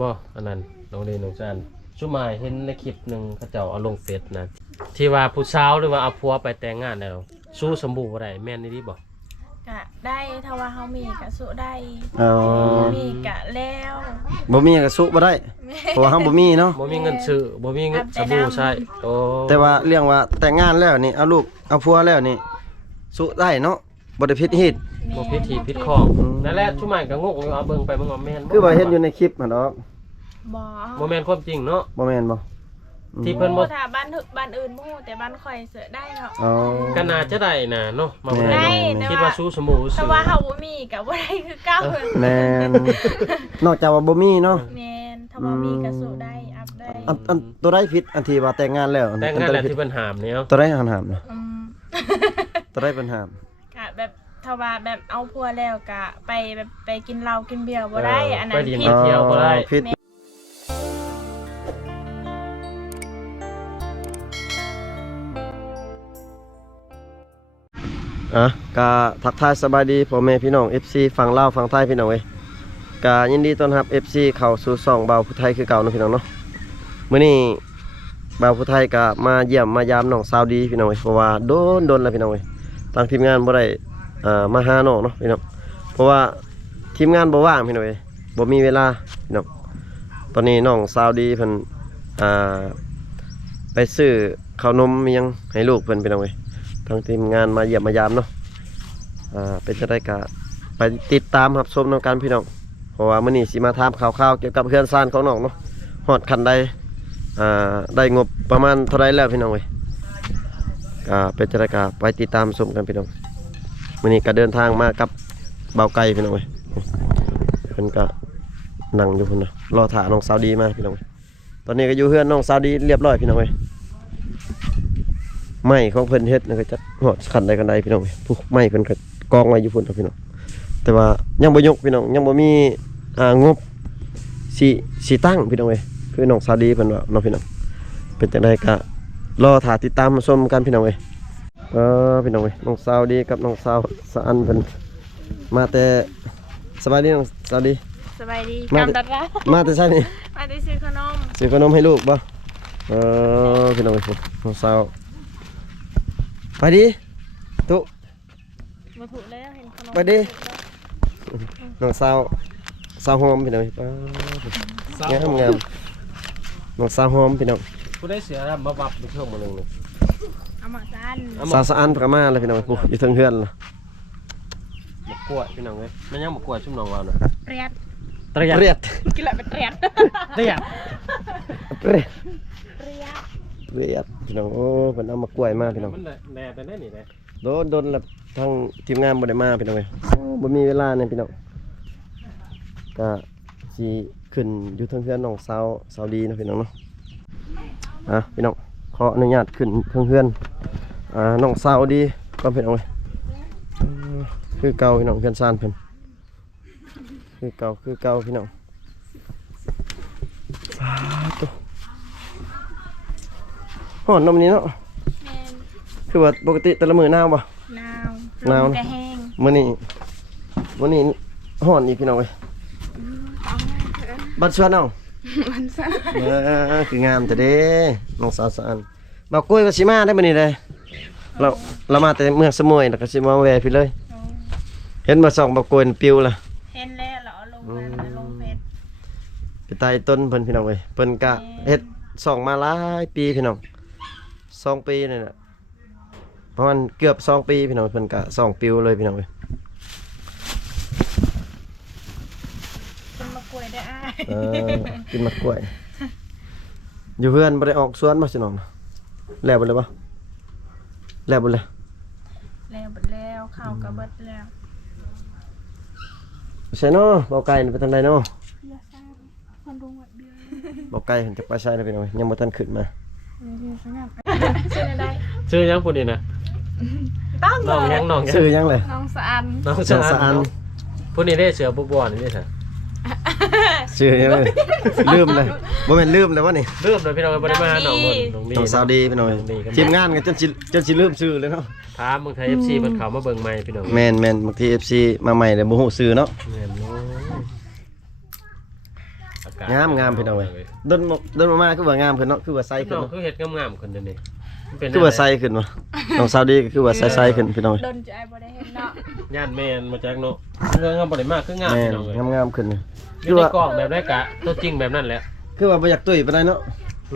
บ่อันนั้นน้องเรนน้องจันชุมายเห็นในคลิปนึงเขาเจ้าเอาลงเฟซนะที่ว่าผู้สาวหรือว่าเอาผัวไปแต่งงานแล้วสู้สมบูรณ์บ่ได้แม่นนี่บ่ กะได้ถ้าว่าเฮามีกะสู้ได้ อ๋อ มีกะแล้ว บ่มีก็สุบ่ได้เพราะว่าเฮาบ่มีเนาะ บ่มีเงินซื้อบ่มีเงินสบู่ใช้โอ้ แต่ว่าเรื่องว่าแต่งงานแล้วนี่เอาลูกเอาผัวแล้วนี่สุได้เนาะบ่ได้ผิดฮีด บ่ผิดที่ผิดของนั่นแหละชุมายก็งงอยู่เอาเบิ่งไปเบิ่งว่าแม่น คือว่าเห็นอยู่ในคลิปหั่นดอก บ่ บ่แม่นความจริงเนาะ บ่แม่นบ่ ที่เพิ่นบ่ ถ้าบ้านอื่นบ่ฮู้แต่บ้านข่อยเสือได้เนาะ อ๋อ ก็น่าจะได้น่ะเนาะมาบ่ ได้ ได้ แต่ คิดว่าสู้สมบูรณ์ แต่ ซื้อ ว่าเฮาบ่มีกะบ่ได้คือเก่า แม่นนอกจากว่าบ่มีเนาะ แม่นถ้าว่ามีกะสู้ได้อัพได้ อันตัวใดผิดอันที่ว่าแต่งงานแล้ว แต่งงานแล้วที่เพิ่นหามนี่เนาะ ตัวใดหามๆนะ อืม ตัวใดปัญหาม กะแบบถ้าว่าแบบเอาพัวแล้วกะไปแบบไปกินเหล้ากินเบียร์บ่ได้ อันนั้น ไปดิน ผิด เที่ยวบ่ได้ ผิดก็ทักทายสบายดีพ่อแม่พี่น้อง FC ฝั่งลาวฝั่งไทยพี่น้องเอ้ยก็ยินดีต้อนรับ FC เข้าสู่ช่องเบาผู้ไทยคือเก่าเนาะพี่น้องเนาะมื้อนี้เบาผู้ไทยก็มาเยี่ยมมายามน้องสาวดีพี่น้องเอ้ยเพราะว่าโดนแล้วพี่น้องเอ้ยทางทีมงานบ่ได้มาหาน้องเนาะพี่น้องเพราะว่าทีมงานบ่ว่างพี่น้องเอ้ยบ่มีเวลาพี่น้องตอนนี้น้องสาวดีเพิ่นไปซื้อข้าวนมมีหยังให้ลูกเพิ่นพี่น้องเอ้ยทางทีมงานมาเยี่ยมมายามเนาะเป็นจะได้กะไปติดตามรับชมนำกันพี่น้องเพราะว่ามื้อนี้สิมาถามข่าวๆเกี่ยวกับเพื่อนซ่านของน้องเนาะฮอดคันใดได้งบประมาณเท่าไรแล้วพี่น้องเอ้ยก็เป็นจะได้กะไปติดตามชมกันพี่น้องมื้อนี้ก็เดินทางมากับเบาไก่พี่น้องเอ้ยเพิ่นก็นั่งอยู่พุ่นน่ะรอถ่าน้องสาวดีมาพี่น้องเอ้ยตอนนี้ก็อยู่เฮือนน้องสาวดีเรียบร้อยพี่น้องเอ้ยไม้ของเพิ่นเฮ็ดนี่ก็จะฮอดคันใดกันใดพี่น้องเอ้ยผู้ไม้เพิ่นก็กองไว้อยู่พุ่นพี่น้องแต่ว่ายังบ่ยกพี่น้องยังบ่มีงบสิตั้งพี่น้องเอ้ยคือน้องสาวดีเพิ่นว่าน้องพี่น้องเป็นจังไดก็รอถ่ายติดตามชมกันพี่น้องเอ้ยพี่น้องเอ้ยน้องสาวดีกับน้องสาวสะอันเพิ่นมาแต่สบายดีน้องสาวดี สบายดี มา กำดัดละ มาแต่ใช่นี่ มาได้ซื้อขนม ซื้อขนมให้ลูกบ่พี่น้องเอ้ยน้องสาวไปดิตุ มาถูกแล้วเห็นขนม ไปดิน้องสาวหอมพี่น้องเอ้ยงามน้องสาวหอมพี่น้อง ผู้ได้เสียรับมาบับในช่วงมื้อนึงนี่ เอามาซัน สาวสะอันประมาเลยพี่น้องกูอยู่เทิงเฮือนล่ะ มะกล้วยพี่น้องเอ้ยมันยังมะกล้วยชุ่มน้องว่าน่ะ เปรียด เตรียม เรียด กินแล้วเป็นเปรียด เตรียม เรียด เปรียด เรียดพี่น้องโอ้เพิ่นเอามากล้วยมาพี่น้อง มันแน่แต่แน่นี่แหละ โดนแล้วทางทีมงานบ่ได้มาพี่น้องเอ้ยโอ้บ่มีเวลาเนี่ยพี่น้องก็สิขึ้นอยู่เทิงเฮือนน้องสาวดีเนาะพี่น้องเนาะพี่น้องขออนุญาตขึ้นเทิงเฮือนน้องสาวดีก่อนพี่น้องเอ้ยคือเก่าพี่น้องเฮือนซ่านเพิ่นคือเก่าพี่น้องฮ้อนนมนี้เนาะ แมน คือว่าปกติแต่ละมื้อหนาวบ่ หนาว หนาว ลมกระแห้ง มื้อนี้ฮ้อนอีกพี่น้องเอ้ยบัดชวนเอา มันซะ คืองามแต่เด้น้องสาวสะอันบ่าวกล้วยว่าสิมาได้มื้อนี้เลยเรามาแต่เมืองสมุยแล้วก็สิมาแวะพี่เลย เห็นบ่ส่องบ่าวกล้วยปิวล่ะ เห็นแล้วเหรอลงมาลงเฟซ ไปใต้ต้นเพิ่นพี่น้องเอ้ยเพิ่นก็เฮ็ดส่องมาหลายปีพี่น้อง2 ปีนี่แหละประมาณเกือบ2 ปีพี่น้องเพิ่นก็ส่องปิวเลยพี่น้องเอ้ย เป็นมะกล้วยได้อ้าย กินมะกล้วยอยู่เพื่อนบ่ได้ออกสวนบ่สิน้องแล้วบ่เลยบ่แล้วบ่เลย แล้วเบิดแล้วข้าวก็เบิดแล้ว ใช่เนาะบ่ไก่นี่ไปทางใดเนาะ อย่าซ่าคนดูวัดเบียร์ บ่ไก่เพิ่นจะไปใช้แล้วพี่น้องยังบ่ทันขึ้นมา นี่สงบชื่ออะไร ชื่อยังผู้นี้นะ ต้อง น้องยังน้อง ชื่อยังเลย น้องสะอัน น้อง สะอัน ผู้นี้ได้เสือบัวนี่ได้ซะ ชื่อยังเลยลืมเลยบ่แม่นลืมแล้ววะนี่ เริ่มเลยพี่น้องบ่ได้มาหาน้องเพิ่นน้องนี่ น้องสาวดีพี่น้องทีมงานก็จนสิลืมชื่อเลยเนาะ ถามเมืองไทย FC เพิ่นเข้ามาเบิ่งใหม่พี่น้อง แม่นบางที FC มาใหม่แล้วบ่ฮู้ชื่อเนาะ แม่นเนาะ อากาศ งามพี่น้องเว้ยดนมาคือว่างามขึ้นเนาะคือว่าใส พี่ ขึ้น น้อง เนาะ คือเฮ็ดงามๆขึ้นเดี๋ยวนี้มันเป็น คือว่าใสขึ้นวะน้องสาวดีก็คือว่าใสๆขึ้นพี่น้องเว้ย โดนใจบ่ได้เห็นเนาะ ย่านแม่นมาจากเนาะเรื่องงามบ่ได้มากคืองาม แม่ พี่น้องเอ้ย งามๆขึ้น อ คื ยู่ อ ใน ว่าก ล่องแบบได้กะตัวจริงแบบนั้นแหละ คือว่าบ่อยากตุ้ยปานใดเนาะ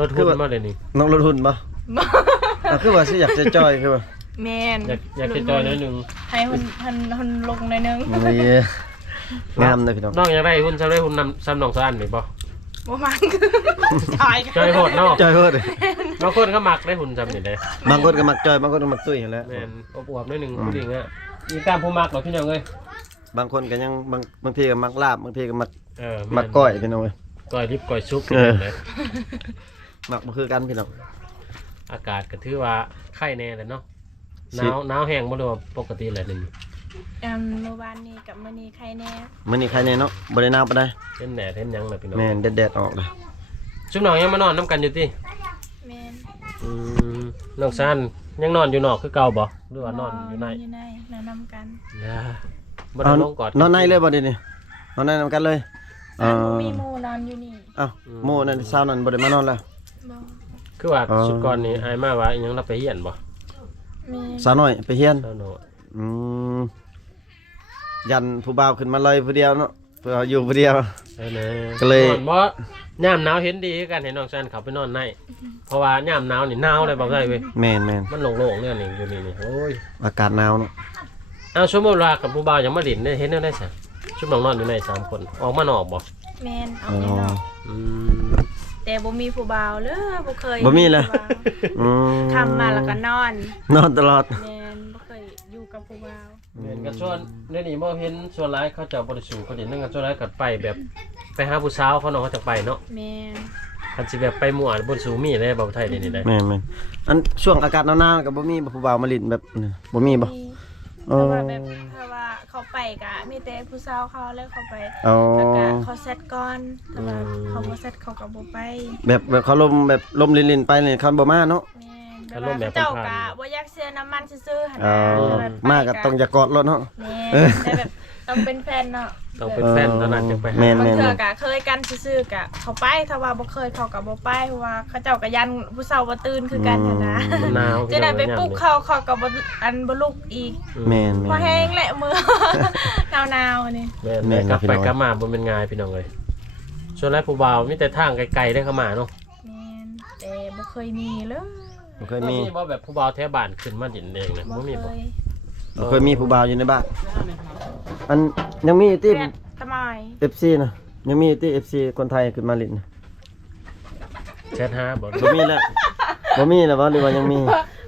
รถหุ่นมาเลยนี่ น้องรถหุ่นบ่ บ่ คือว่าสิอยากจะจ้อยคือว่า แม่น อยากจะจอยน้อยหนึง ให้หุ่นลงหน่อยนึง นี่งามเลยพี่น้อง น้องอยากได้หุ่นซ้ำได้หุ่นนำซ้ำน้องสะอันนี่บ่ บ่มักจอย จอยโหดเนาะ จ้อยโพดเลย บางคนก็มักได้หุ่นซ้ำนี่เด้ บางคนก็มักจ้อยบางคนก็มักตุ้ยนั่นแหละ แม่นอวบๆหน่อยหนึงผู้หญิงอ่ะมีตามผู้มักเหรอพี่น้องเอ้ย บางคนก็ยังบางทีก็มักลาบบางทีก็มัก เออ มักก้อยพี่น้องเว้ย ก้อยดิบก้อยซุป เออ เลย มักบ่คือกันพี่น้อง อากาศก็ถือว่าไข้แน่เลยเนาะห สิ นาวแห้งบ่หรือว่าปกติแหละนี่ เมื่อวานนี้กับมื้อนี้ใครแน่ มื้อนี้ใครแน่เนาะบ่ได้หนาวปานใด เห็นแหน่เห็นหยังเลยพี่น้อง แม่นแดดๆออกเลย ชุมน้องยังมานอนน้ำกันอยู่ติ แม่น น้องซันยังนอนอยู่นอกคือเก่าบ่หรือว่านอนอยู่ใน อยู่ในนำกัน อย่าบ่ได้ลงกอด นอนในเลยบ่เดี๋ยวนี้นอนในนำกันเลย บ้านบ่มีหมู่นอนอยู่นี่ อ้าวโมนั่นเช้านั้นบ่ได้มานอนแล้ว บ่ คือว่า อ๋อ ชุดก่อนนี่อายมาว่าอิหยังเราไปเฮียนบ่ แม่น สาวน้อยไปเฮียน เจ้าเนาะ อืมยันผู้บ่าวขึ้นมาลอยผู้เดียวเนาะเพื่ออยู่ผู้เดียว เออเน ก็เลย นอนบ่ยามหนาวเห็นดีคือกันเห็นน้องซันเขาไปนอนในเพราะว่ายามหนาวนี่หนาวเลยบ่ได้เว้ย แม่น มันโล่งๆเนี่ยนี่อยู่นี่โอ้ย อากาศหนาวเนาะ เอาชั่วโมงลากับผู้บ่าวยังมาหลินได้เห็นได้ซะชุดน้องนอนอยู่ใน3คนออกมานอกบ่ แม่นเอา อ๋อ แน่นอน อืม แต่บ่มีผู้บ่าวเลยบ่เคย บ่มีเลย ผู้บ่าว อืม ทำมาแล้วก็นอน นอนตลอด แม่นบ่เคยอยู่กับผู้บ่าว เห็นกันส่วนเดี๋ยวนี้บ่เห็นส่วนหลายเขาเจ้าบ่ได้สูงเขาเห็นนั่นกันส่วนหลายก็ไปแบบไปหาผู้สาวเขาเนาะเขาจะไปเนาะ แม่น คันสิแบบไปมั่วบนสูงมีได้บ่ไทยเดี๋ยวนี้ได้ แม่นอันช่วงอากาศหนาวๆก็บ่มีผู้บ่าวมาลิ้นแบบนี้บ่มีบ่ มี อ๋อ เพราะว่าแบบถ้าว่าเขาไปก็มีแต่ผู้สาวเขาแล้วเขาไป อ๋อ แล้วก็เขาเซตก่อนแต่ว่าเขาบ่เซตเขาก็บ่ไป แบบเขาลมลิ้นๆไปนี่เขาบ่มาเนาะ แม่นแบบว่าเขาเจ้าก็บ่อยากเสียน้ำมันซื่อๆหั่น อ๋อ นะ มาก็ต้องอย่ากอดรถเนาะ แม่นแต่แบบต้องเป็นแฟนเนาะ ต้องเป็นแฟนเท่านั้นจึงไปหา แม่น บางเทื่อก็เคยกันซื่อๆก็เขาไปถ้าว่าบ่เคยเขาก็บ่ไปเพราะว่าเขาเจ้าก็ยันผู้สาวบ่ตื่นคือกันหั่นนะ มันหนาว จะได้ไปปลุกเขาก็บ่อันบ่ลุกอีก แม่น พอแห้งแหละมือ หนาวๆนี่ แม่น แม่น กลับ พี่ ไป น้อง กลับมาบ่เป็นง่ายพี่น้องเอ้ยส่วนหลายผู้บ่าวมีแต่ทางไกลๆได้เข้ามาเนาะ แม่นแต่บ่เคยมีเลย บ่เคยมี บ่แบบผู้บ่าวแถวบ้านขึ้นมาดินเองเนี่ย บ่ บ่มี เค บ่ ย บ่เคยมีผู้บ่าวอยู่ในบ้านอันยังมีอยู่ที่ แฟนตะมอย FC นะยังมีอยู่ที่ FC คนไทยขึ้นมาลิ้นนะ แชทหาบ่ บ่มีแล้วบ่มีแล้วบ่หรือว่ายังมี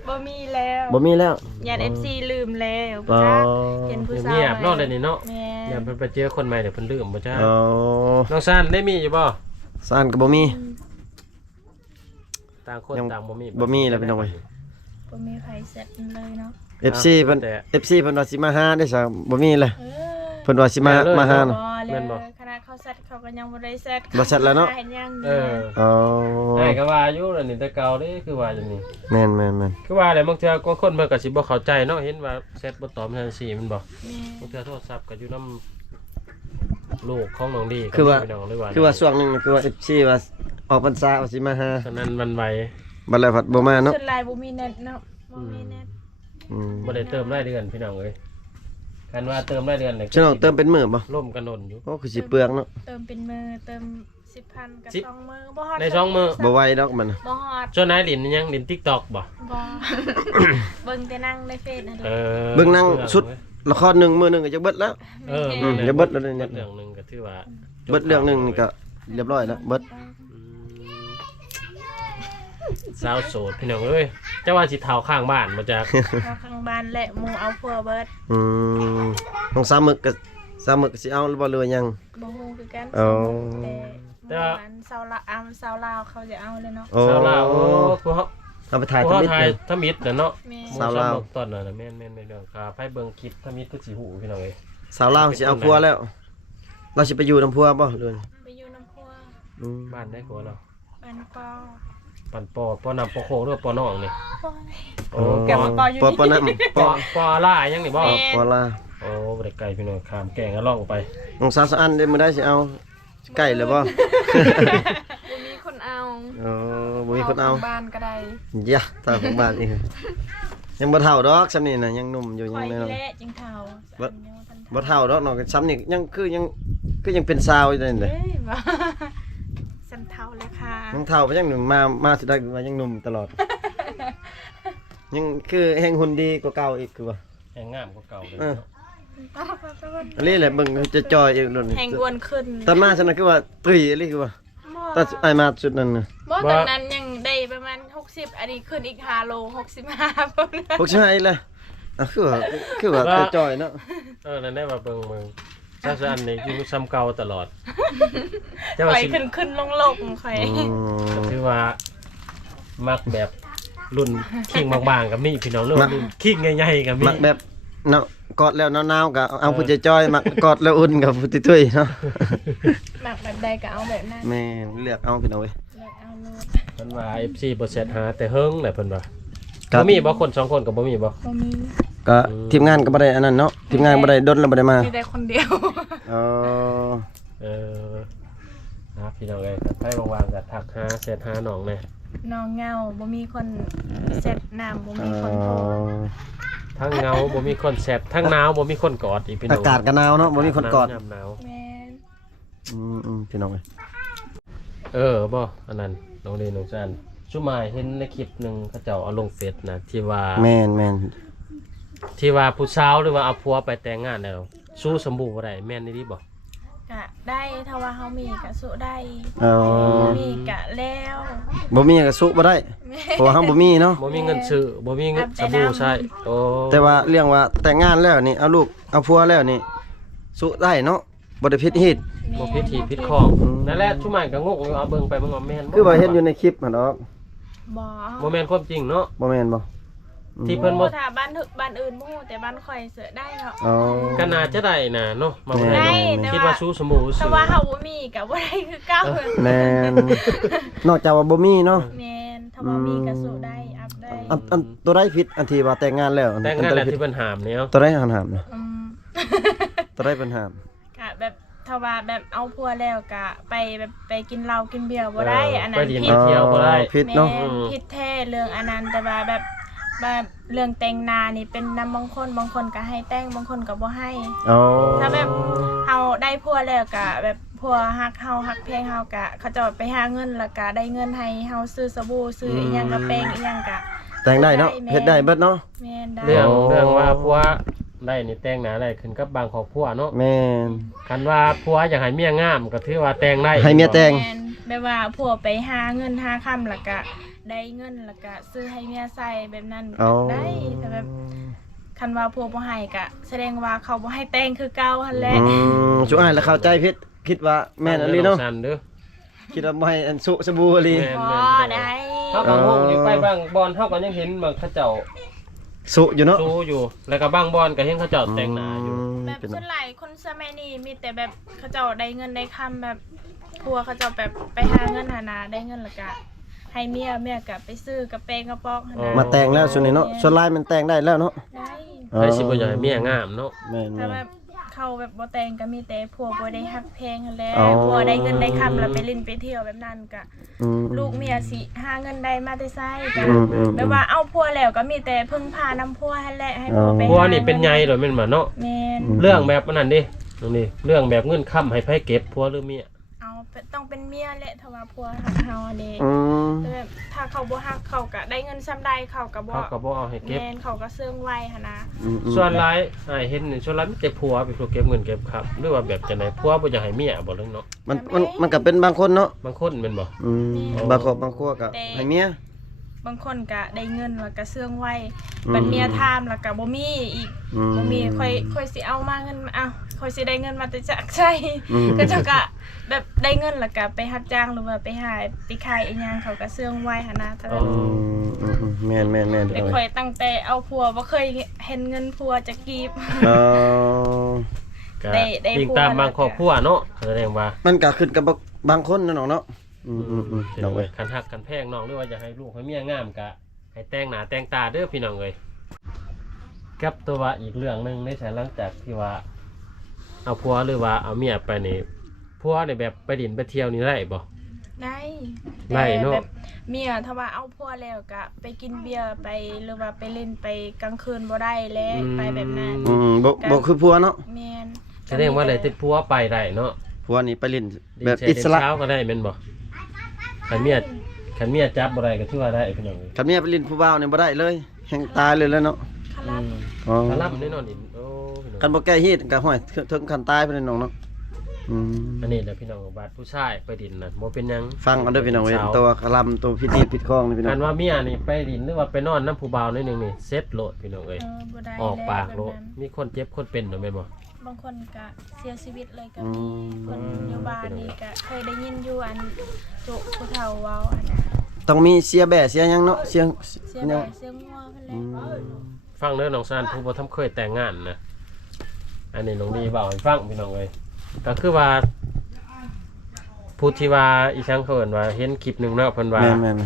บ่มีแล้ว บ่มีแล้ว ญาติ FC ลืมแล้ว อ๋อ จ้าเห็นผู้สาว เงียบๆเนาะเดี๋ยวนี้เนาะ แม่ อย่าเพิ่นไปเจอคนใหม่เดี๋ยวเพิ่นลืมบ่จ้า อ๋อ น้องซันได้มีอยู่บ่ ซ่านก็บ่มี ต่างคน ยัง ต่างบ่มี บ่มีแล้วพี่น้องเอ้ย บ่มีใครเสร็จเลยเนาะ FC เพิ่น แต่ FC เพิ่นว่าสิมาหาได้ซะบ่มีเลย เออ เพิ่นว่าสิมาหา บ่ น่ะ เล แม่ ย นบ่ ขนาดเขาเสร็จเขาก็ยังบ่ได้เสร็จ บ่เสร็จแล้วเนาะ เห็นยัง เออ อ๋อ ไอ้ก็ว่าอยู่แล้วนี่แต่เก่าเด้คือว่าอย่างนี้ แม่น คือว่าอะไรบางเทื่อก็คนเพิ่นก็สิบ่เข้าใจเนาะเห็นว่าแชทบ่ตอบจังซี่มันบ่ แม่ บางเทื่อโทรศัพท์ก็อยู่นำลูกของน้องดี คือว่า พี่น้องหรือว่า คือว่าช่วงหนึงคือว่า FC ว่าออกพรรษาว่าสิมาหา ฉะนั้นมันไหว บัดแล้วพัดบ่มาเนาะ ขึ้นไลน์บ่มีเน็ตเนาะบ่มีเน็ต อืม บ่ได้เติมรายเดือนพี่น้องเอ้ยกันว่าเติมรายเดือนเนี่ย ฉะนั้นเติมเป็นมื้อบ่ ล่มกันนนอยู่ โอ้คือสิเปลืองเนาะ เติมเป็นมือเติม10,000กับ สิบ 2มือบ่ฮอด ในช่องมือ บ่ไหวดอกมันน่ะ บ่ฮอด ช่วงไหนหลินยังหลิน TikTok บ่ บ่ เบิ่งแต่นั่งในเฟซนั่นแห เอ ละ อ เบิ่งหนังสุด ละครหนึงมื้อหนึงก็จะเบิดแล้ว เออ อืมเดี๋ยวเบิดแล้วเนี่ย เรื่องหนึงก็ถือว่า เบิดเรื่องหนึงนี่ก็เรียบร้อยแล้วเบิด สาวโสดพี่น้องเอ้ยเจ้าว่าสิเฒ่าข้างบ้านบ่จัก เอาข้างบ้านและหมู่เอาผัวเบิด อืมของสามมึกก็สิเอาหรือบ่หรือว่ายัง บ่ฮู้คือกัน อ๋อ แต่หมู่บ้านสาวลาวเขาจะเอาเลยเนาะ โอ้ สาวลาวโอ้ผู้เฮา เอาไปถ่าย ผู้ ทำ เฮา มิตร ถ่าย เลย ทมิตรน่ะเนาะ แม่ สาวลาว ต้นน่ะนะแม่นๆเรื่องค่าไปเบิ่งคลิปทมิตรคือสิหูพี่น้องเอ้ย สาวลาวสิเอาผัวแล้ว เราสิไปอยู่นำผัวบ่หรือว่า ไปอยู่น้ำผัว อืม บ้านได้กว่าเรา บ้านปอ ปันปอนำปอโคหรือว่าปอน้องนี่ ปอ โอ้ แกมาปออยู่ ปอ นี่ ปอน้ำ ปอปอล่ายังนี่บ่ แม่ ปอลา โอ้บ่ได้ไกลพี่น้องข้ามแก่งก็ล่องไป น้องสาวสะอันได้มื้อใดสิเอาใกล้เลยบ่ บ่มีคนเอา อ๋อบ่มีคนเอา บ้านก็ได้ ยะตาของบ้านอีกยังบ่เฒ่าดอกซำนี่น่ะยังหนุ่มอยู่ ค ยั อง ย น้อย แลจึงเฒ่า บ่เฒ่าดอกน้องซำนี่ยังยังเป็นสาวอยู่นั่นแหละ เอ้ยบ่สันเฒ่าแล้วค่ะ ยังเฒ่าไปยังหนุ่มมาสุดท้ายว่ายังหนุ่มตลอด ยังคือแฮงหุ่นดีกว่าเก่าอีกคือว่า แห่งงามกว่าเก่าเลย เออ เนาะ อันนี้แหละเบิ่งจะจอยอีกนั่น แหงอ้วนขึ้น ตอนมาฉันน่ะคือว่าตุ้ยอันนี้คือว่าตอนไอ้มาสุดนั้นน่ะ บ่ตอนนั้นยังได้ประมาณ60อันนี้ขึ้นอีก5โล65พุ่น พวกชายเลยอ่ะคือว่าจะจอยเนาะ นั่นได้ว่าเบิ่งมึงซะอันนี้อยู่ซ้ำเก่าตลอดจะ ข่ ว่า อย สิ ขึ้นลงข่อย ก็คือว่ามักแบบรุ่นคิงบางๆกับมีพี่น้องเรื่องรุ่นคิงใหญ่ๆกับมี มักแบบเนาะกอดแล้วหนาวๆก็เอาผู้ใจจอยมักกอดแล้วอุ่นกับผู้ตุ้ยๆเนาะ หมักแบบใดก็เอาแบบนั้น แม่เลือกเอาพี่น้องเว้ย เลือกเอาโลด เพิ่นว่า FC บ่เสร็จหาแต่เฮิงแหละเพิ่นว่า ครับ บ่มีบ่คน2คนก็บ่มีบ่ บ่มี ก็ทีมงานก็บ่ได้อันนั้นเนาะทีมงานบ่ได้ดนแล้วบ่ได้มา มีแต่คนเดียว อ๋อ เออครับพี่น้องเอ้ยถ้าใครว่างๆก็ทักหาเสร็จหาน้องแน่ น้องเงาบ่มีคนเสร็จน้ำบ่มีคนโทร ทั้งเงาบ่มีคนแซ่บทั้งหนาวบ่มีคนกอดอีกพี่น้ อา อง กาศก็หนาวเนาะบ่มีคนกอด ยามหนาว แม่น พี่น้องเว้ย บ่อันนั้นน้องเรนน้องจันชุมายเห็นในคลิปหนึงเขาเจ้าเอาลงเฟซนะที่ว่า แม่น ที่ว่าผู้สาวหรือว่าเอาผัวไปแต่งงานแล้วสู้สมบูรณ์บ่ได้แม่นนี่บ่ ก็ได้ถ้าว่าเฮามีก็สู้ได้ อ๋อ มีก็แล้ว บ่มีก็สุบ่ได้เพราะว่าเฮาบ่มีเนาะ บ่มีเงินซื้อบ่มีเงินสบู่ใช้โอ้ แต่ว่าเรื่องว่าแต่งงานแล้วนี่เอาลูกเอาผัวแล้วนี่สุได้เนาะบ่ได้ผิดฮีด บ่ผิดที่ผิดของนั่นแหละชุมายก็งงอยู่เอาเบิ่งไปเบิ่งว่าแม่นบ่ คือว่าเห็นอยู่ในคลิปหั่นดอก บ่ บ่แม่นความจริงเนาะ บ่แม่นบ่ ที่เพิ่นบ่ ถ้าบ้านอื่นบ่ฮู้แต่บ้านข่อยเสือได้เนาะ อ๋อ ก็น่าจะได้น่ะเนาะมาบ่ ได้ ได้ แต่ คิด ว่า ว่าสู้สมบูรณ์ ถ้า ซื้อ ว่าเฮาบ่มีก็บ่ได้คือเก่า แม่นนอกจากว่าบ่มีเนาะ แม่นถ้าว่ามีก็สู้ได้อัพได้ อันตัวได้ผิดอันที่ว่าแต่งงานแล้ว แต่งงานแล้วที่เพิ่นหามเนี่ย ตัวได้หามๆเนาะ อืม ตัวได้เพิ่นหาม ก็แบบถ้าว่าแบบเอาพัวแล้วก็ไปแบบไปกินเหล้ากินเบียร์บ่ได้อันนั้ ไป น ดิน ผิ ไป ด เที่ยวบ่ได้ ผิดเนาะ แม่ผิดแท้เรื่องอันนั้นแต่ว่าแบบเรื่องแต่งหน้านี่เป็นนำบางคนก็ให้แต่งบางคนก็บ่ให้ อ๋อ ถ้าแบบเฮาได้พัวแล้วก็แบบพัวฮักเฮาฮักเพลงเฮาก็เขาจะไปหาเงินแล้วก็ได้เงินให้เฮาซื้อสบู่ซื้ออีหยังก็แป้งอีหยังก็ แต่งได้เนาะเฮ็ดได้เบิดเนาะ แม่นได้ เรื่อง โอ้ เรื่องว่าผัวได้นี่แต่งหน้าได้ขึ้นกับบางครอบครัวเนาะ แม่น คันว่าผัวอยากให้เมียงามก็ถือว่าแต่งได้ ให้เมียแต่ง แม่นแบบว่าพัวไปหาเงินหาค่ำแล้วก็ได้เงินแล้วก็ซื้อให้เมียใส่แบบนั้น อ๋อ ได้แต่แบบคันว่าพัวบ่ให้ก็แสดงว่าเขาบ่ให้แต่งคือเก่าหั่นแหละ จุอ้ายแล้วเข้าใจผิดคิดว่าแม่นอันนี้เนาะ สั่นเด้อ คิดว่าบ่ให้อันสุสบู่อลี แม่น บ่ได้ เฮาก็งงอยู่ไปบางบอนเฮาก็ยังเห็นบางเขาเจ้า สุอยู่เนาะ สู้อยู่ แล้วก็บางบอนก็เห็นเขาเจ้าแต่งหน้าอยู่ แบบ เป็น ส่วนหลายคนสมัยนี้มีแต่แบบเขาเจ้าได้เงินได้คำแบบพัวเขาเจ้าแบบไปหาเงินหานาได้เงินแล้วก็ให้เมียก็ไปซื้อกระเปงกระปอกหั่นนะ มาแต่งแล้วส่วนนี้เนาะส่วนลายมันแต่งได้แล้วเนาะ ได้ ให้สิบ่อยากให้เมียงามเนาะ แม่น ถ้าแบบเขาแบบบ่แต่งก็มีแต่พัวบ่ได้ฮักเพลงหั่นแหละ อ๋อ พัวได้เงินได้คำแล้วไปเล่นไปเที่ยวแบบนั้นก็ อืม ลูกเมียสิหาเงินได้มาแต่ไสก็ อืม แบบว่าเอาพัวแล้วก็มีแต่พึ่งพานำพัวหั่นแหละให้พัวไป ผัว หา นี่เป็นใหญ่เหรอแม่นบ่เนาะ แม่น เรื่องแบบนั้นดิตรงนี้เรื่องแบบเงินค้ำให้ไผเก็บผัวหรือเมีย เอาต้องเป็นเมียแหละถ้าว่าพัวฮักเฮาเด้ อืม แต่แบบถ้าเขาบ่ฮักเขาก็ได้เงินซ้ำใดเขาก็บ่ เขาก็บ่เอาให้เก็บ แม่นเขาก็เสื่องไว้หั่นนะ ส่วนหลายอ้ายเห็นนี่ส่วนหลายมีแต่ผัวไปถูกเก็บเงินเก็บครับหรือว่าแบบจังไดผัวบ่อยากให้เมียบ่เรื่องเนาะ มันก็เป็นบางคนเนาะ บางคนแม่นบ่ บางครอบบางครัวก็ให้เมีย บางคนก็ได้เงินแล้วก็เสื่องไว้ อืม บัดเมียถามแล้วก็บ่มีอีก อืม บ่มีค่อยสิเอามาเงินมาค่อยสิได้เงินมาแต่จากใช้ อืม ก็เจ้าก็แบบได้เงินแล้วก็ไปรับจ้างหรือว่าไปหาไปขายอีหยังเขาก็เสื่องไว้หั่นนะแต่แบบ แม่น แต่ค่อยตั้งแต่เอาผัวบ่เคยเห็นเงินผัวจะกีบ เออ ก็ ได้ ติงตามบางครอบครัวเนาะแสดงว่า มันก็ขึ้นกับบางคนนะน้องเนาะน้องเอ้ย คันฮักกันแพงน้องหรือว่าอยากให้ลูกให้เมียงามก็ให้แต่งหน้าแต่งตาเด้อพี่น้องเอ้ยกับตัวว่าอีกเรื่องหนึงในสายหลังจากที่ว่าเอาผัวหรือว่าเอาเมียไปนี่ ผัวเนี่ยแบบไปดินไปเที่ยวนี่ได้บ่ ได้ ได้เนอะ แบบเมียถ้าว่าเอาผัวแล้วก็ไปกินเบียร์ไปหรือว่าไปเล่นไปกลางคืนบ่ได้แล้วไปแบบนั้น บ่คือผัวเนาะ แม่น แสดงว่าอะไรที่ผัวไปได้เนาะ ผัวนี่ไปเล่น ดิน แบบ แช่ อิสระ เช้าก็ได้แม่นบ่คันเมียจับบ่ได้ก็ถือว่าได้พี่น้องเอ้ย คันเมียไปเล่นผู้บ่าวนี่บ่ได้เลยแฮงตายเลยแล้วเนาะ คลับ อ๋อ คาร่ำแน่นอนดิโอ้พี่น้อง คันบ่แก้ฮีตก็ห้อยถึงคันตายไปเลยน้องเนาะอันนี้แหละพี่น้องบาดผู้ชายไปดินน่ะบ่เป็นหยัง ฟังเอาเด้อพี่น้องเว้ยตัวคลำตัวพิธีปิดคลองนี่พี่น้อ คั ง นว่าเมียนี่ไปดินหรือว่าไปนอนน้ำผู้บ่าวนิดนึงนี่เซ็ตโลดพี่น้องเอ้ย บ่ได้ ออกปากโล แล้ว ด แบบนั้น มีคนเจ็บคนเป็นเนาะแม่นบ่ บางคนก็เสียชีวิตเลยก็มีคนอยู่บ้านนี่ก็เคยได้ยินอยู่อันจุผู้เฒ่าเว้าอันน่ะ ต้องมีเสียแบ่เสียหยังเนาะเสีย เสีย หยั แม่ ง เสียงัวเพิ่นแหละ ฟังเด้อน้องซานผู้บ่ทำเคยแต่งงานนะอันนี้น้องดีเว้าให้ฟังพี่น้องเอ้ยก็คือว่าผู้ที่ว่าอีช่างเขาเอิ้นว่าเห็นคลิปหนึงเนาะเพิ่นว่า แม่น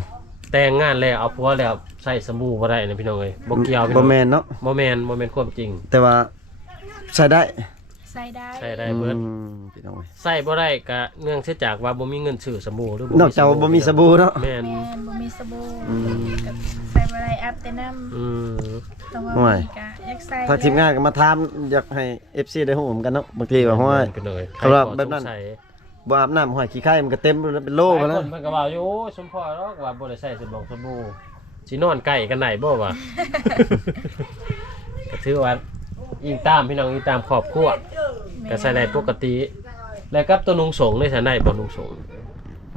แต่งงานแล้วเอาผัวแล้วใส่สบู่บ่ได้นะพี่น้องเอ้ยบ่เกี่ยวพี่น้ บ่ อง แม่นเนาะ บ่แม่นความจริง แต่ว่าใช้ได้ ใส่ได้ ใส่ได้เบิด พี่น้องเว้ย ใส่บ่ได้ก็เนื่องจากว่าบ่มีเงินซื้อสบู่หรือบ่ นอกจากว่าบ่มีสบู่เนาะ แม่น แม่นบ่มีสบู่ก็ใส่บ่ได้อาบแต่น้ำ อืม แต่ว่า โอ้ย มีก็อยากใส่ ถ้าทีมงานก็มาถามอยากให้ FC ได้ฮู้เหมือนกันเนาะบางทีว่าห้อย พี่น้องเอ้ย สำหรับแบบนั้น ใครขอสงสัย บ่อาบน้ำห้อยขี้ไข่มันก็เต็มเป็นโล ห ไป ลาย แล้ คว นเพิ่นก็ว่าอยู่โอ้ยสมพอหรอกว่าบ่ได้ใส่สบู่สินอนใกล้กันได้บ่วะ ก็ถือว่าอิงตามพี่น้องอิงตามครอบครัวก็ใส่ได้ปกติ แล้วกับตัวนุงสงได้ใส่ได้บ่นุงสง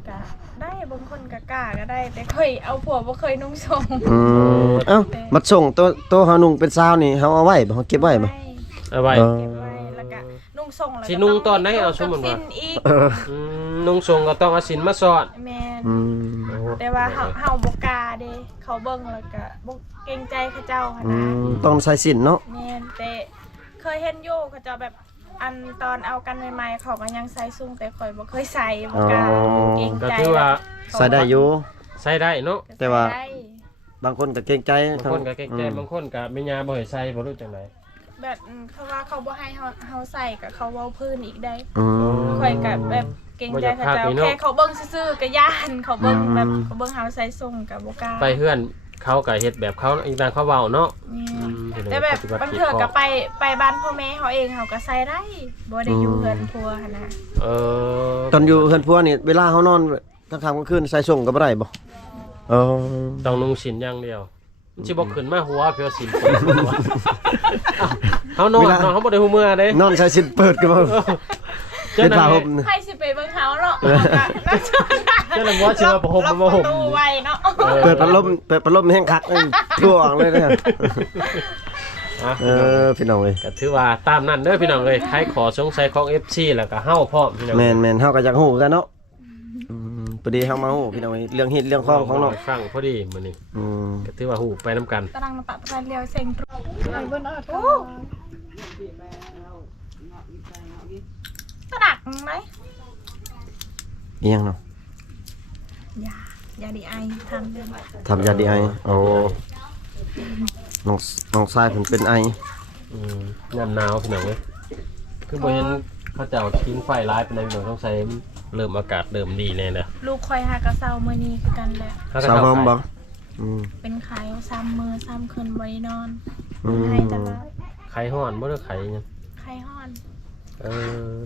ก็ได้บางคนก็กล้าก็ได้ แต่เคยเอาผัวบ่เคยนุ่งทรง เอ้ามาส่งตัวเฮานุ่งเป็นสาวนี่เฮาเอาไว้บ่เฮาเก็บไว้บ่ เอาไว้ เออ เก็บไว้แล้วก็นุ่งทรงแล้ว สินุ่งตอนไหนเอาสมมุติว่า กับสิ้นอีก นุงสงก็ต้องเอาสินมาสอด แม่น อืม แต่ว่าเฮาบ่กล้าเด้เขาเบิ่งแล้วก็บ่เกรงใจเขาเจ้าหั่น อื นะ มต้องใส่สินเนาะ แม่นแต่เคยเห็นอยู่เขาเจ้าแบบอันตอนเอากันใหม่ๆเขาก็ยังใส่ซุ่งแต่ข่อยบ่เคยใส่บ่กล้าเกรง ก็ ใจ ถือว่า ใส่ได้อยู่ ใส่ได้เนาะ แต่ว่า ใส่ได้ บางคนก็เกรงใจ บางคนก็เก่งใจบางคนก็ไม่ยาบ่ให้ใส่บ่รู้จังได แบบเขาว่าเขาบ่ให้เฮาใส่กับเขาเว้าพื้นอีกได้ อืม ข่อยก็แบบเกรงใจเขาเจ้าแค่เขาเบิ่งซื่อๆก็ย่านเขาเบิ่งแบบเขาเบิ่งเฮาใส่ซุ่งก็บ่กล้า ไปเฮือนเขาก็เฮ็ดแบบเขาอีกตามเขาเว้าเนาะ นี่แต่แบบบางเทื่อก็ไปบ้านพ่อแม่เขาเองเขาก็ใส่ได้บ่ได้อยู่เฮือนพัวหั่นน่ะ เออ ตอนอยู่เฮือนพัวนี่เวลาเฮานอนกลางค่ำกลางคืนใส่ส่งก็บ่ได้บ่เออ ต้องนุ่งสินอย่างเดียวมันสิบ่ขึ้นมาหัวเพียวสินคนหัวเฮานอนเนาะเฮาบ่ได้ฮู้เมื่อเด้ นอนใส่สินเปิดก็บ่ เจ้า เป็น นั่ ผ้าน ห่ แห ม ละ ใครสิไปเบิ่งเฮาเนาะ เจ้านั่นว่าสิมาประห่มมาห่ม ล็อกประตูไว้เนาะ เปิดพัดลมแห้งคักทั่วออกเลยเนี่ย อ่ะ พี่น้องเอ้ย ก็ถือว่าตามนั้นเด้อพี่น้องเอ้ยใครขอสงสัยของ FC แล้วก็เฮาพร้อมพี่น้อง แม่นๆเฮาก็อยากฮู้กันเนาะพอดีเฮามาฮู้พี่น้องเอ้ยเรื่องฮิตเรื่องคล้องของน้อง ฟังพอดีมื้อนี้ อืม ก็ถือว่าฮู้ไปนํกัน ตารางมาปะประเรียวเซ็งโอ้ตะดักไหม อีหยังเนาะ ยาดีไอทำเดือน ทำยาดีไอโอ้น้องชายเพิ่นเป็นไอ ยามหนาวพี่น้องเอ้ยคือบ่เห็นเขาเจ้าทิ้งไฟหลายปานใดพี่น้องต้องใส่เริ่มอากาศเริ่มดีแน่เด้อ ลูกคอยหากระเซามื้อนี้คือกันแหละ สาวหอมบ่อืม เป็นไข้ซ้ำมือซ้ำคืนบ่ได้นอน อืม ไข้ตลอด ไข่ฮ้อนบ่ได้ไข่หยัง ไข้ฮ้อน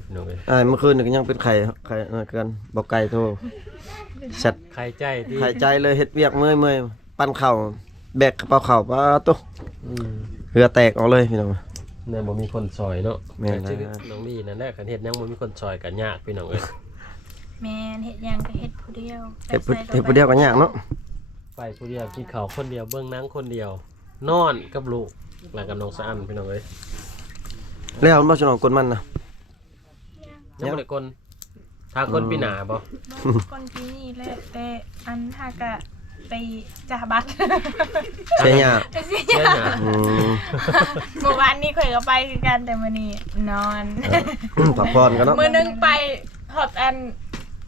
พี่น้องเอ้ย เมื่อคืนนี่ก็ยังเป็นไข่เกินบอกไก่โทรแชท ไข่ใจที่ หายใจเลยเฮ็ดเวียกเมื่อยปั้นข้าวแบกกระเป๋าข้าวปะตุ๊ เรือแตกออกเลยพี่น้อง เนี่ยบ่มีคนซอยเนาะ แม่นนะ ชื่อน้องดีนั่นแหละคันเฮ็ดหยังบ่มีคนซอยก็ยากพี่น้องเอ้ย แม่นเฮ็ดหยังก็เฮ็ดผู้เดียว เฮ็ดผู้เดียวก็ยากเนาะ ไปผู้เดียวกินข้าวคนเดียวเบิ่งหนังคนเดียว นอนกับลูกแล้วกับน้องสะอันพี่น้องเอ้ย แล้วบ่สนองกดมันนะ ยังบ่ได้คนทางคนปีหน้าบ่ ก่อนปีนี้แหละแต่อันหากะไปจ่าบัตร ใช่ยาก ไปสิ เชื่อหยัง อืม เมื่อวานนี้ข่อยก็ไปคือกันแต่มื้อนี้นอน พักผ่อนกันเนาะ มื้อนึงไปฮอดอัน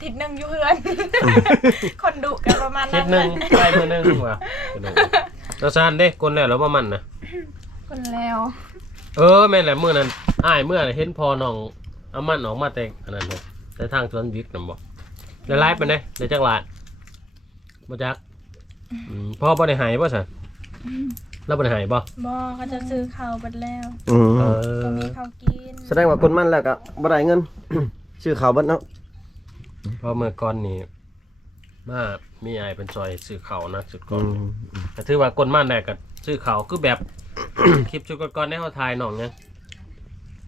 ทิศหนึงอยู่เฮือน คนดุกันประมาณ คิ นั้ ด น หนึงไปมื้อหนึงว่ะพี่น้องน้องสะอันเด้คนแล้วแล้วบ่มันน่ะ คนแล้ว แม่นแหละมื้อนั้นอ้ายเมื่อน่ะเห็นพอน้องเอามันออกมาแต่อันนั้นเลย แต่ทางสวนวิกนำบ่ได้ไลฟ์ปานใดได้จักหลานบ่จักพ่อบ่ได้หายบ่ซั่นเราบ่ได้หายบ่ บ่เขาจะซื้อข้าวเบิดแล้ว อืม บ่มีข้าวกิน แสดงว่าคนมันแล้วก็บ่ได้เงิน ชื่อเขาเบิดเนาะ เพราะเมื่อก่อนนี่มามีอ้ายเป็นซอยซื้อข้าวนะสุดก่อนก็ถือว่าคนมันได้ก็ซื้อข้าวคือแบบ คลิปชุดก่อนๆได้เฮาถ่ายน้องหยัง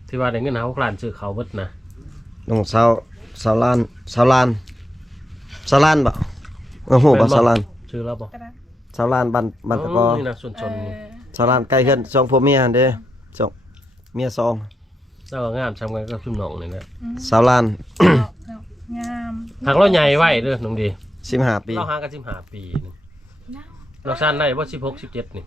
ที่ว่าได้เงิน6ล้านซื้อข้าวเบิดนะ น้องสาวล้านบ่โอ้โหบ่สาวล้าน ชื่อแล้วบ่ กระดาษ สาวล้านบ้านตะกอ นี่นะส่วน เอ ๆนี่ อ สาวล้านใกล้เฮือนสองผัวเมียหั่นเด้สองเมียสอง แล้วก็งามทำกันก็ซุ่มน้องนี่แหละ สาวล้าน งาม หากเราใหญ่ไว้เด้อน้องดี 15 ปี เราหากัน15ปีนึง เน่า เราสั้นได้บ่16 17นี่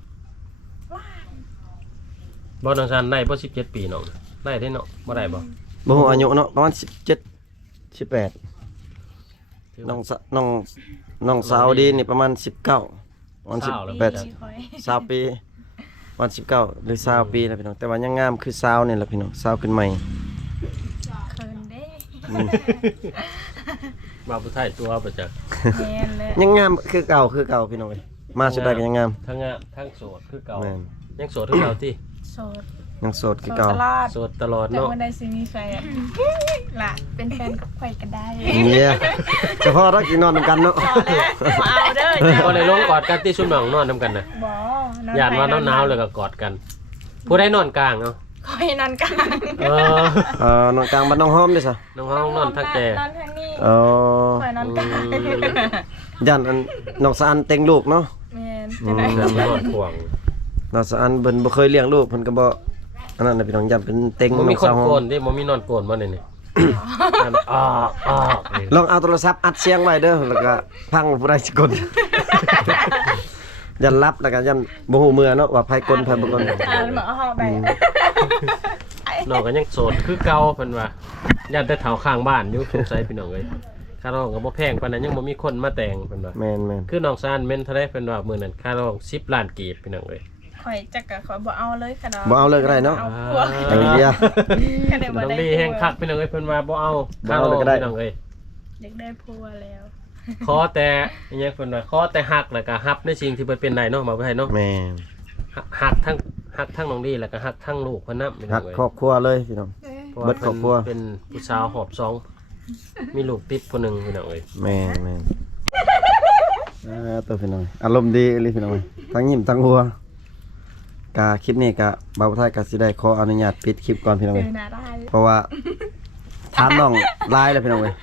บ่น้องสั้นได้บ่17ปีน้องได้เด้เนาะบ่ได้บ่ บ่ฮู้อายุเนาะประมาณ17 18น้องสาวดีนี่ประมาณ19ประมาณ ปี 18 คอย 20ปีประมาณ19หรือ20ปีนะพี่น้องแต่ว่ายังงามคือสาวนี่แหละพี่น้องสาวขึ้นใหม่ เคินเด้ มาผู้ไทยตัวบ่จัก แม่นเลย ยังงามคือเก่าพี่น้องเอ้ยมาสุดได้ก็ยังงาม ทั้งงามทั้งโสดคือเก่า แม่น ยังโสดคือเก่าติ โสด ยังโสด โส คือ ด เก่า ตลอด โสดตลอด แต่ เนาะ วันใดสิมีแฟนล่ะเป็นแฟนกับข่อยก็ได้ เนี่ยเฉพาะเรากินนอนนำกันเนาะ พอแล้วมาเอาเด้อ บ่ได้ลงกอดกันที่ซุ่มน้องนอนนํกันน่ะ บ่ ย่านว่าหนาวๆเลยก็กอดกัน ผู้ใดนอนกลางเนาะ ข่อยนอนกลาง นอนกลางบ้านน้องหอมด้วยซะ น้องห้องนอนทางแก่ นอนทางนี้ เออ ข่อยนอนกลาง ย่านอันน้องสะอันเต็งลูกเนาะ แม่นจะได้ แล้วนอนห่วง น้องสะอันเพิ่นบ่เคยเลี้ยงลูกเพิ่นก็บ่อันนั้นน่ะพี่น้องย่านเป็นเต็ง บ่ น้ มี อง คน สาวหอ โก ม นดิบ่มีนอนโกนบ่นี่นี่อ้อนี่ ลองเอาโทรศัพท์อัดเสียงไว้เด้อแล้วก็พังผู้ใดสิกด ยันรับแล้วก็ยันบ่ฮู้มือเนาะว่าไผกลไผบ่กล มาเอาไป น้องก็ยังโสดคือเก่าเพิ่นว่าย่านแต่เฒ่าข้างบ้านอยู่สงสัยพี่น้องเอ้ยค่าร้องก็บ่แพงปานนั้นยังบ่มีคนมาแต่งเพิ่นว่า แม่น คือน้องซานเม่นเท่าใดเพิ่นว่ามื้อนั้นค่าร้อง10ล้านกีบพี่น้องเอ้ย ข่อยจักกะข่อยบ่เอาเลยค่ะดอก บ่เอาเลยก็ได้เนาะ เอาพวก ไอเดีย ก็ได้บ่ น้อง ได้ ดีแฮงคักพี่น้องเอ้ยเพิ่นว่าบ่เอา บ่เอาเลยก็ได้ พี่น้องเอ้ย อยากได้ผัวแล้ว ขอแต่อิหยังเพิ่นว่าขอแต่ฮักแล้วก็ฮับในสิ่งที่เพิ่นเป็นได้เนาะมาบ่ให้เนาะ แม่น ฮักทั้งน้องดีแล้วก็ฮักทั้งลูกเพิ่นนำพี่น้ ฮั อก งเอ้ย ครอบครัวเลยพี่น้อง เพราะ เบิ ว่า ดครอบครัว เพิ่นเป็นผู้สาวหอบสองมีลูกติดผู้หนึงพี่น้องเอ้ย แม่นตัวพี่น้องอารมณ์ดีเลยพี่น้องทั้งยิ้มทั้งหัวกาคลิปนี้กะบ่าวไทยกะสิได้ขออนุญาตปิดคลิปก่อนพี่น้อง เจ เอ้ อย หน้าได้ เพราะว่าถามน้องหลายแล้วพี่น้องเอ้ย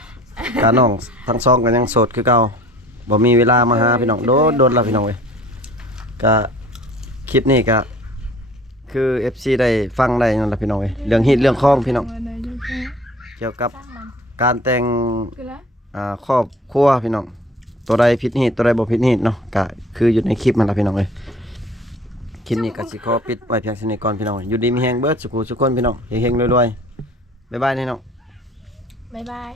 กะน้องทั้งสองก็ยังโสดคือเก่าบ่มีเวลามาหาพี่น้องโดนแล้วพี่น้องเอ้ยกะคลิปนี้กะคือ FC ได้ฟังได้นั่นล่ะพี่น้องเอ้ยเรื่องฮิตเรื่องคล้องพี่น้องเกี่ยวกับ สร้างมัน การแต่ง คือละ ครอบครัวพี่น้องตัวใดผิดฮีตตัวใดบ่ผิดฮีตเนาะก็คืออยู่ในคลิปมันล่ะพี่น้องเอ้ยคลิปนี้ก็สิขอปิดไว้เพียงเท่านี้ก่อนพี่น้องอยู่ดีมีแฮงเบิดสุขสุขคนพี่น้องเฮงๆรวยๆบ๊ายบายนี่น้อง บ๊ายบาย